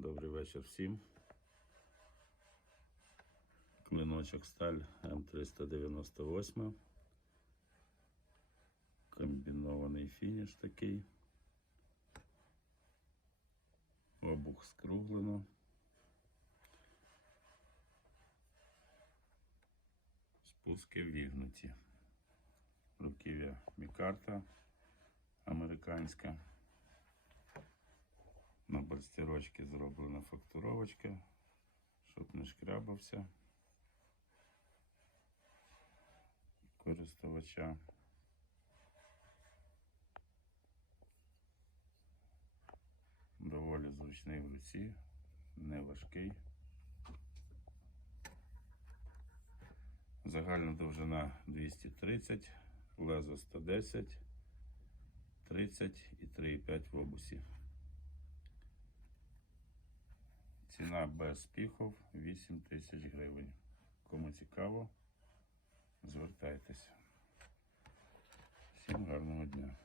Добрий вечір всім. Клиночок сталь М398. Комбінований фініш такий. Обух скруглено. Спуски вігнуті. Руків'я мікарта американська. На бальстерочці зроблена фактуровочка, щоб не шкрябався користувача. Доволі зручний в руці, не важкий. Загальна довжина 230, лезо 110, 30 і 3,5 в обусі. Ціна без піхов 8 тисяч гривень. Кому цікаво, звертайтеся. Всім гарного дня.